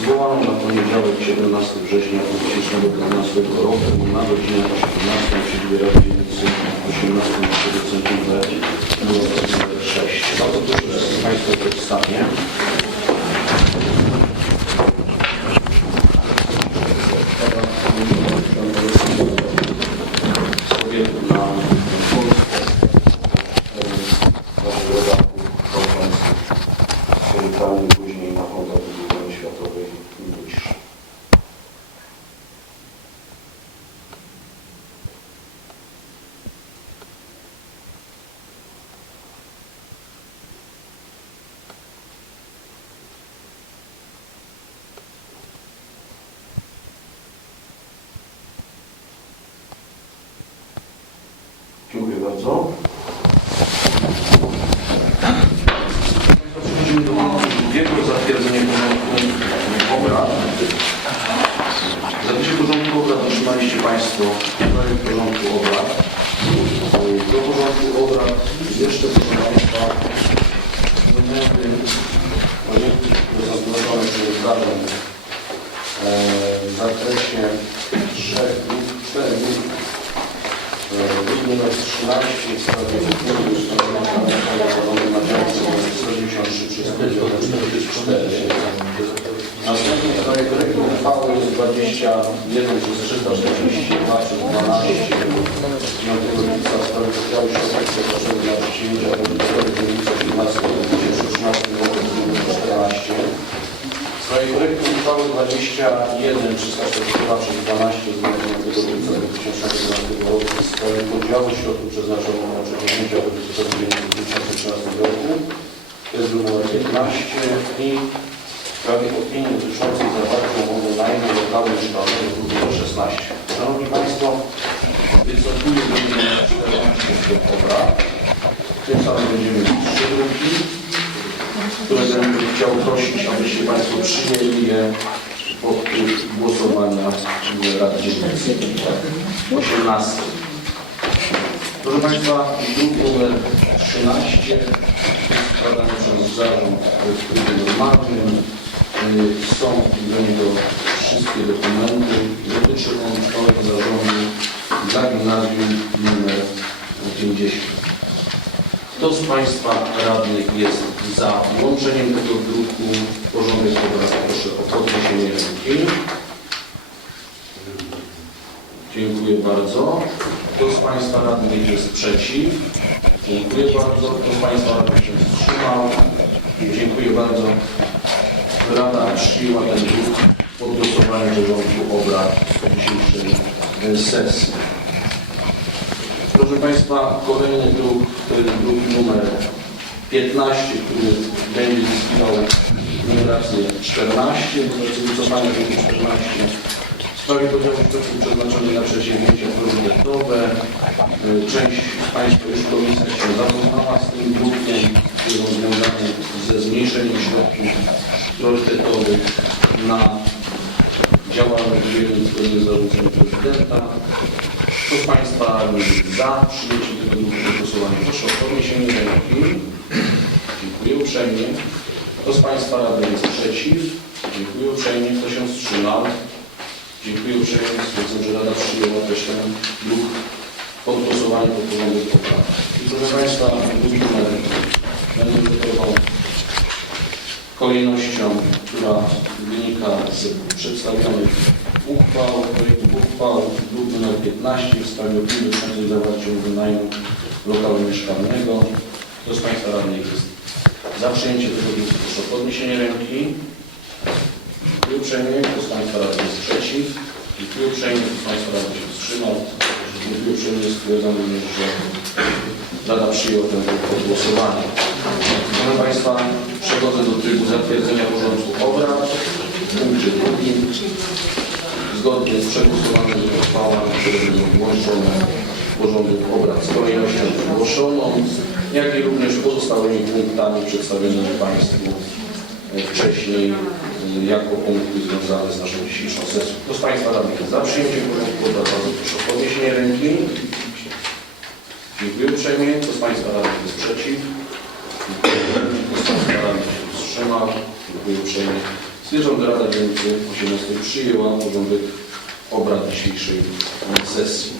zwołaną na poniedziałek 17 września 2015 roku na godzinę 18 w siedzibie Rady Dzielnicy 18 na Centrum B numer 6. Bardzo proszę Państwa o przedstawienie. później na wojny światowej Budzisz. Dziękuję bardzo. Przechodzimy do drugiego zatwierdzenia porządku obrad. W zapisie porządku obrad otrzymaliście Państwo projekt porządku obrad. Do porządku obrad jeszcze proszę Państwa które są zgłoszone przez zadań w zakresie trzech grup, czterech grup numer 13 w sprawie uchwały ustanowienia na działce 193 przez 44. Następnie w sprawie projektu uchwały 21 przez 342 przez 12 9 lipca w sprawie podziału środków przeznaczonych dla przedsięwzięcia budżetowych w lipca 17 2013 roku numer 14. W sprawie projektu uchwały 21 342 przez 12 z dnia 9 lipca 2012 roku w sprawie podziału środków przeznaczonych na przedsięwzięcia budżetowe w 2013 roku. Numer 15 i w sprawie opinii dotyczącej zawarcia umowy najmu lokalu mieszkalnego numer 16. Szanowni Państwo, druk numer 14 do obrad. Tym samym będziemy mieć trzy druki które bym chciał prosić, abyście Państwo przyjęli je pod głosowania Rady Dzielnicy. 18. Proszę Państwa, druk numer 13 przez zarząd w trybie normalnym. Y, Są do niego wszystkie dokumenty. Dotyczy on całego zarządu za gimnazjum numer 50. Kto z Państwa radnych jest za włączeniem tego druku w porządek obrad? Proszę o podniesienie ręki. Dziękuję bardzo. Kto z Państwa radnych jest przeciw? Dziękuję bardzo. Kto z Państwa radnych się wstrzymał? Dziękuję bardzo. Rada przyjęła ten druk pod głosowanie porządku obrad dzisiejszej e, sesji. Proszę Państwa, kolejny druk, jest druk numer 15, który będzie zyskiwał numerację 14, wobec wycofania druku 14 w sprawie środków przeznaczonych na przedsięwzięcia priorytetowe. Y, Część Państwa już komisja się zapoznała z tym drukiem, który związany ze zmniejszeniem środków priorytetowych na działalność zgodnie z zarządzeniem prezydenta. Kto z Państwa za przyjęciem tego druku do głosowania? Proszę o podniesienie ręki. Dziękuję uprzejmie. Kto z Państwa radnych jest przeciw? Dziękuję uprzejmie. Kto się wstrzymał? Dziękuję uprzejmie. Stwierdzam, że Rada przyjęła ten druk pod głosowanie pod porządek obrad. I proszę Państwa, druk numer będę wypełniał kolejnością, która wynika z przedstawionych uchwał, projektów uchwał, druk nr 15 w sprawie opinii dotyczącej zawarcia wynajmu lokalu mieszkalnego. Kto z Państwa radnych jest za przyjęciem tego druku? Proszę o podniesienie ręki. Uprzejmie. Kto z Państwa radnych jest przeciw? Dziękuję uprzejmie. Kto z Państwa radnych się wstrzymał? Dziękuję uprzejmie. Stwierdzam również, że Rada przyjęła ten druk pod głosowanie. Proszę Państwa, przechodzę do trybu zatwierdzenia porządku obrad. W punkcie drugim. Zgodnie z przegłosowanym uchwałami, które będą włączone porządek obrad z kolejnością zgłoszoną, jak i również pozostałymi punktami przedstawionymi Państwu wcześniej jako punkty związane z naszą dzisiejszą sesją. Kto z Państwa radnych jest za przyjęciem porządku obrad, bardzo proszę o podniesienie ręki. Dziękuję uprzejmie. Kto z Państwa radnych jest przeciw? Kto z Państwa radnych się wstrzymał? Dziękuję uprzejmie. Stwierdzam, że Rada Dziennika 18 przyjęła porządek obrad dzisiejszej sesji.